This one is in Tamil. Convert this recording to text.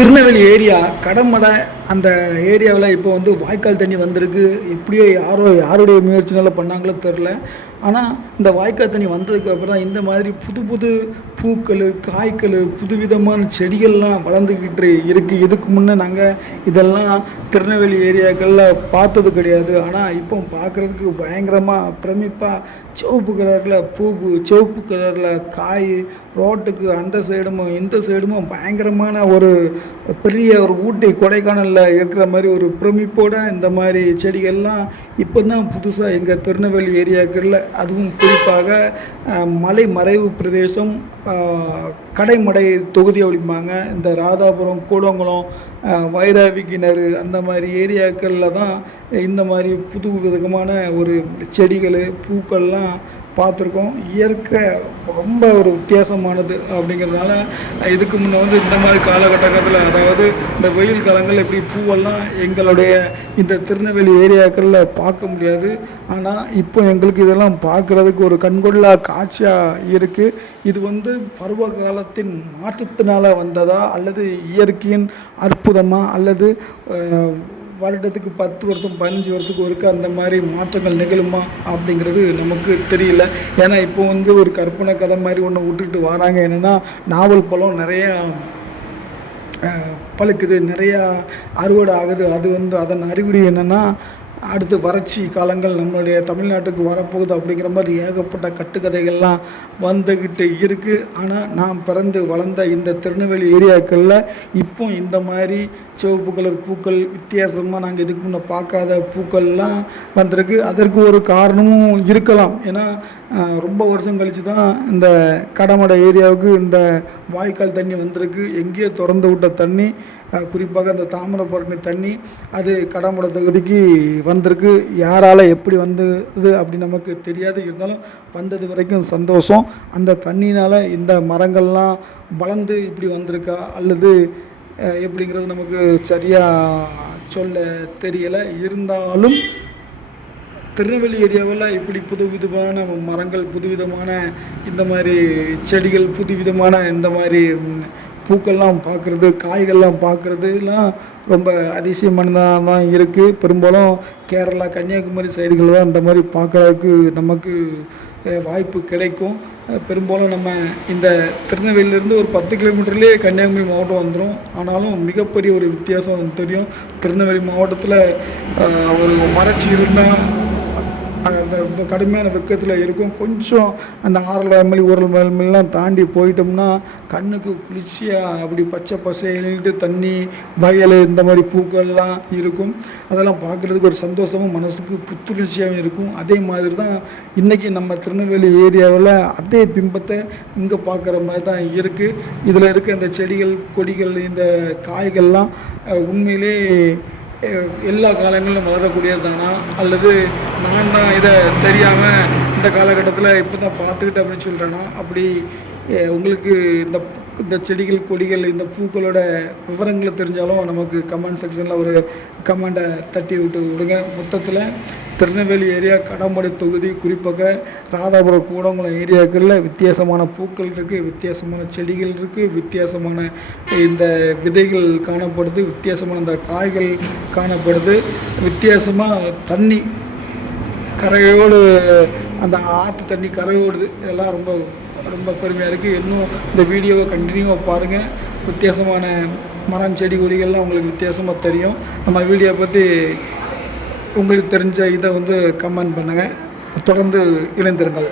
திருநெல்வேலி ஏரியா கடமடை அந்த ஏரியாவில் இப்போ வந்து வாய்க்கால் தண்ணி வந்திருக்கு. எப்படியோ யாருடைய முயற்சினால பண்ணாங்களோ தெரில. ஆனால் இந்த வாய்க்கால் தண்ணி வந்ததுக்கப்புறம் தான் இந்த மாதிரி புது புது பூக்கள், காய்கள், புதுவிதமான செடிகள்லாம் வளர்ந்துக்கிட்டு இருக்குது. இதுக்கு முன்னே நாங்கள் இதெல்லாம் திருநெல்வேலி ஏரியாக்களில் பார்த்தது கிடையாது. ஆனால் இப்போ பார்க்குறதுக்கு பயங்கரமாக பிரமிப்பாக சிவப்பு கலரில் பூ, சிவப்பு கலரில் காய், ரோட்டுக்கு அந்த சைடும் இந்த சைடும் பயங்கரமான ஒரு பெரிய ஒரு ஊட்டி கொடைக்கானலில் இருக்கிற மாதிரி ஒரு பிரமிப்போட இந்த மாதிரி செடிகள்லாம் இப்போ தான் புதுசாக எங்கள் திருநெல்வேலி ஏரியாக்களில், அதுவும் குறிப்பாக மலை மறைவு பிரதேசம், கடைமடை தொகுதி அப்படிம்பாங்க. இந்த ராதாபுரம், கூடங்குளம், வைராவி கிணறு அந்த மாதிரி ஏரியாக்களில் தான் இந்த மாதிரி புது விதமான ஒரு செடிகள், பூக்கள்லாம் பார்த்துருக்கோம். இயற்கை ரொம்ப ஒரு வித்தியாசமானது அப்படிங்கிறதுனால இதுக்கு முன்னே வந்து இந்த மாதிரி காலகட்டத்தில், அதாவது இந்த வெயில் காலங்களில் இப்படி பூவெல்லாம் எங்களுடைய இந்த திருநெல்வேலி ஏரியாக்களில் பார்க்க முடியாது. ஆனால் இப்போ எங்களுக்கு இதெல்லாம் பார்க்குறதுக்கு ஒரு கண்கொள்ளா காட்சியாக இருக்குது. இது வந்து பருவ காலத்தின் மாற்றத்தினால் வந்ததா, அல்லது இயற்கையின் அற்புதமா, அல்லது வருடத்துக்கு 10 வருஷம் 15 வருஷத்துக்கு ஒருக்க அந்த மாதிரி மாற்றங்கள் நிகழுமா அப்படிங்கிறது நமக்கு தெரியல. ஏன்னா இப்போ வந்து ஒரு கற்பனை கதை மாதிரி ஒன்று விட்டுக்கிட்டு வராங்க. என்னென்னா, நாவல் பழம் நிறையா பழுக்குது, நிறையா அறுவடை ஆகுது. அது வந்து அதன் அறிகுறி என்னென்னா, அடுத்து வறட்சி காலங்கள் நம்மளுடைய தமிழ்நாட்டுக்கு வரப்போகுது அப்படிங்கிற மாதிரி ஏகப்பட்ட கட்டுக்கதைகள்லாம் வந்துக்கிட்டு இருக்குது. ஆனால் நான் பிறந்து வளர்ந்த இந்த திருநெல்வேலி ஏரியாக்களில் இப்போ இந்த மாதிரி சிவப்பு கலர் பூக்கள், வித்தியாசமாக நாங்கள் இதுக்கு முன்னே பார்க்காத பூக்கள்லாம் வந்திருக்கு. அதற்கு ஒரு காரணமும் இருக்கலாம். ஏன்னா ரொம்ப வருஷம் கழித்து தான் இந்த கடமடை ஏரியாவுக்கு இந்த வாய்க்கால் தண்ணி வந்திருக்கு. எங்கேயோ திறந்து விட்ட தண்ணி, குறிப்பாக அந்த தாமிரபரணி தண்ணி, அது கடமடை தொகுதிக்கு வந்திருக்கு. யாரால் எப்படி வந்தது அப்படி நமக்கு தெரியாது. இருந்தாலும் வந்தது வரைக்கும் சந்தோஷம். அந்த தண்ணினால் இந்த மரங்கள்லாம் வளர்ந்து இப்படி வந்திருக்கா அல்லது எப்படிங்கிறது நமக்கு சரியாக சொல்ல தெரியலை. இருந்தாலும் திருநெல்வேலி ஏரியாவில் இப்படி புதுவிதமான மரங்கள், புதுவிதமான இந்த மாதிரி செடிகள், புதுவிதமான இந்த மாதிரி பூக்கள்லாம் பார்க்குறது, காய்கள்லாம் பார்க்குறதுலாம் ரொம்ப அதிசயமானதாக தான் இருக்குது. பெரும்பாலும் கேரளா, கன்னியாகுமரி சைடுகள் தான் இந்த மாதிரி பார்க்குறதுக்கு நமக்கு வாய்ப்பு கிடைக்கும். பெரும்பாலும் நம்ம இந்த திருநெல்வேலியிலேருந்து ஒரு 10 கிலோமீட்டர்லேயே கன்னியாகுமரி மாவட்டம் வந்துடும். ஆனாலும் மிகப்பெரிய ஒரு வித்தியாசம் தெரியும். திருநெல்வேலி மாவட்டத்தில் ஒரு வறட்சி இருந்தால் அந்த கடுமையான வெக்கத்தில் இருக்கும். கொஞ்சம் அந்த 600 ml 1 mlலாம் தாண்டி போயிட்டோம்னா கண்ணுக்கு குளிர்ச்சியாக அப்படி பச்சை பசையிட்டு தண்ணி, வயல், இந்த மாதிரி பூக்கள்லாம் இருக்கும். அதெல்லாம் பார்க்குறதுக்கு ஒரு சந்தோஷமும் மனசுக்கு புத்துணர்ச்சியாகவும் இருக்கும். அதே மாதிரி தான் இன்றைக்கி நம்ம திருநெல்வேலி ஏரியாவில் அதே பிம்பத்தை இங்கே பார்க்குற மாதிரி தான் இருக்குது. இதில் இருக்க இந்த செடிகள், கொடிகள், இந்த காய்கள்லாம் உண்மையிலே எல்லா காலங்களிலும் வளரக்கூடியது தானா, அல்லது நான் தான் இதை தெரியாமல் இந்த காலகட்டத்தில் இப்போ தான் பார்த்துக்கிட்டேன் அப்படின்னு சொல்கிறேன்னா, அப்படி உங்களுக்கு இந்த இந்த செடிகள், கொடிகள், இந்த பூக்களோட விவரங்களை தெரிஞ்சாலும் நமக்கு கமெண்ட் செக்ஷனில் ஒரு கமெண்ட்டை தட்டி விடுங்க. மொத்தத்தில் திருநெல்வேலி ஏரியா, கடமடை தொகுதி, குறிப்பாக ராதாபுரம், கூடங்குளம் ஏரியாக்களில் வித்தியாசமான பூக்கள் இருக்குது, வித்தியாசமான செடிகள் இருக்குது, வித்தியாசமான இந்த விதைகள் காணப்படுது, வித்தியாசமான இந்த காய்கள் காணப்படுது, வித்தியாசமாக தண்ணி கரையோடு, அந்த ஆற்று தண்ணி கரையோடுது. இதெல்லாம் ரொம்ப ரொம்ப பெருமையாக இருக்குது. இன்னும் இந்த வீடியோவை கண்டினியூவாக பாருங்கள். வித்தியாசமான மரம், செடி, கொடிகள்லாம் உங்களுக்கு வித்தியாசமாக தெரியும். நம்ம வீடியோ பற்றி உங்களுக்கு தெரிஞ்ச இதை வந்து கமெண்ட் பண்ணுங்கள். தொடர்ந்து இணைந்திருங்கள்.